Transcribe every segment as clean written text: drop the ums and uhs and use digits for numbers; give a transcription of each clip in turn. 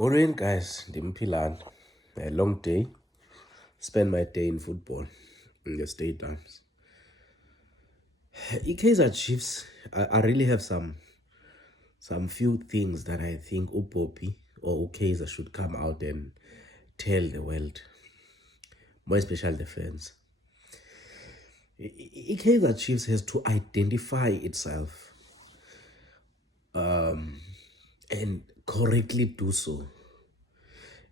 Morning, guys. Dimpilan. A long day. Spend my day in football in the stadiums. In Kaizer Chiefs, I really have some few things that I think Upopi or Kaizer should come out and tell the world, more especially the fans. Kaizer Chiefs has to identify itself and correctly do so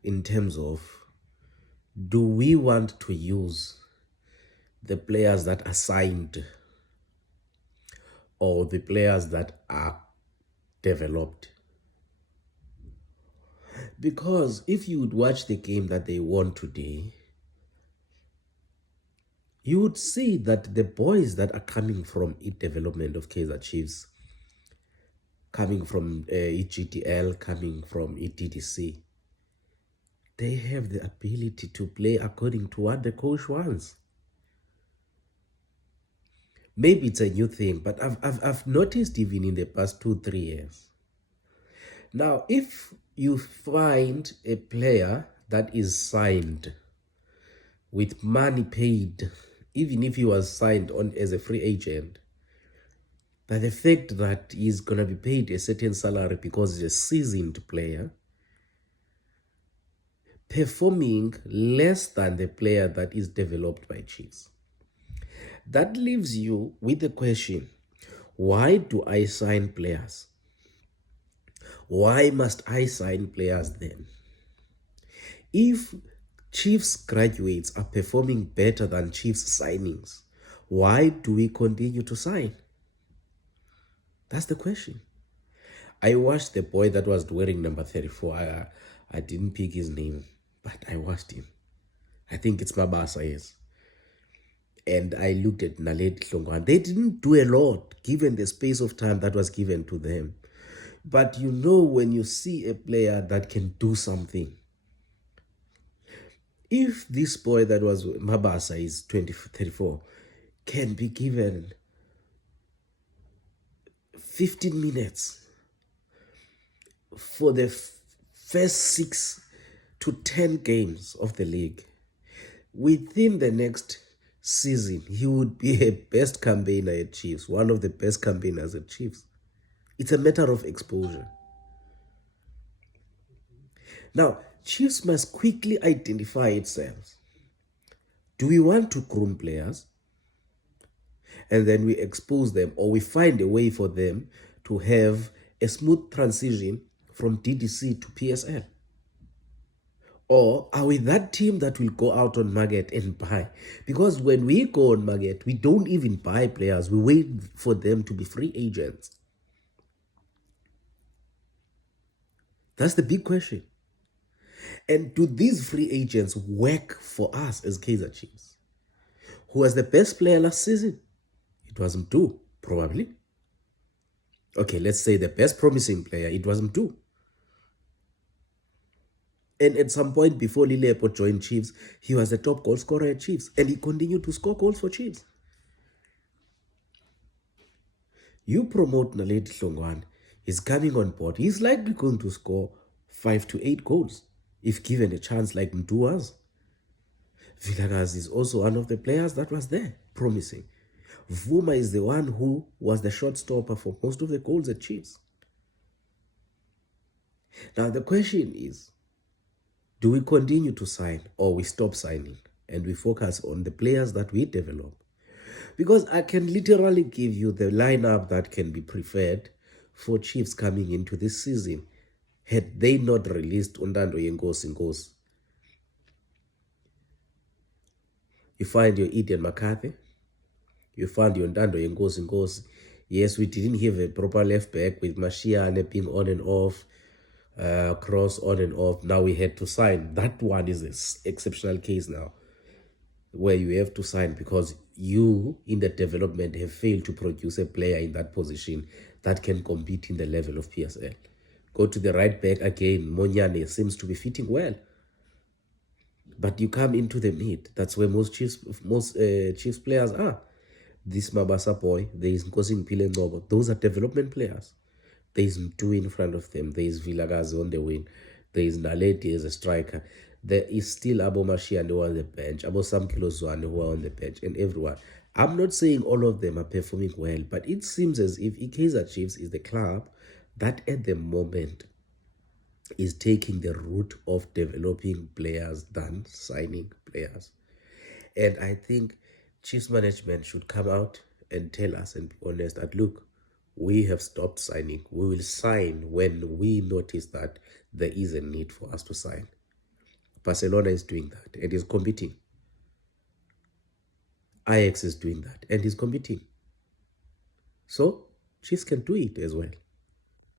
in terms of, do we want to use the players that are signed or the players that are developed? Because if you would watch the game that they won today, you would see that the boys that are coming from development of Kaizer Chiefs, coming from GTL, coming from DDC, they have the ability to play according to what the coach wants. Maybe it's a new thing, but I've noticed even in the past 2-3 years. Now, if you find a player that is signed with money paid, even if he was signed on as a free agent, but the fact that he's going to be paid a certain salary because he's a seasoned player, performing less than the player that is developed by Chiefs, that leaves you with the question, why do I sign players? Why must I sign players then? If Chiefs graduates are performing better than Chiefs signings, why do we continue to sign? That's the question. I watched the boy that was wearing number 34. I didn't pick his name, but I watched him. I think it's Mabasa, yes. And I looked at Naledi Hlongwane. They didn't do a lot given the space of time that was given to them. But you know, when you see a player that can do something, if this boy that was Mabasa is 34, can be given 15 minutes for the first 6 to 10 games of the league, within the next season, he would be a best campaigner at Chiefs, one of the best campaigners at Chiefs. It's a matter of exposure. Now, Chiefs must quickly identify itself. Do we want to groom players? And then we expose them, or we find a way for them to have a smooth transition from DDC to PSL? Or are we that team that will go out on market and buy? Because when we go on market, we don't even buy players. We wait for them to be free agents. That's the big question. And do these free agents work for us as Kaizer Chiefs? Who was the best player last season? It was Mtu, probably. Okay, let's say the best promising player, it was Mtu. And at some point before Lilepo joined Chiefs, he was the top goal scorer at Chiefs. And he continued to score goals for Chiefs. You promote Naledi Hlongwane, he's coming on board. He's likely going to score 5 to 8 goals if given a chance like Mtu was. Vilakazi is also one of the players that was there, promising. Vuma is the one who was the shot stopper for most of the goals at Chiefs. Now the question is, do we continue to sign or we stop signing and we focus on the players that we develop? Because I can literally give you the lineup that can be preferred for Chiefs coming into this season had they not released Undando Yenkosi. You find your Eden McCarthy. You find your Undando Yenkosi. Yes, we didn't have a proper left back with Mashiane being on and off, Cross on and off. Now we had to sign. That one is an exceptional case now, where you have to sign because you in the development have failed to produce a player in that position that can compete in the level of PSL. Go to the right back again. Monyane seems to be fitting well. But you come into the mid. That's where most Chiefs players are. This Mabasa boy, there is Nkosi Mpile Ngobo. Those are development players. There is Mtu in front of them. There is Vilakazi on the wing. There is Naledi as a striker. There is still Abo Mashiane who are on the bench, Abo Samkilo Zwane who are on the bench, and everyone. I'm not saying all of them are performing well, but it seems as if Kaizer Chiefs is the club that at the moment is taking the route of developing players than signing players. And I think Chiefs management should come out and tell us and be honest that, look, we have stopped signing. We will sign when we notice that there is a need for us to sign. Barcelona is doing that and is competing. Ajax is doing that and is competing. So Chiefs can do it as well.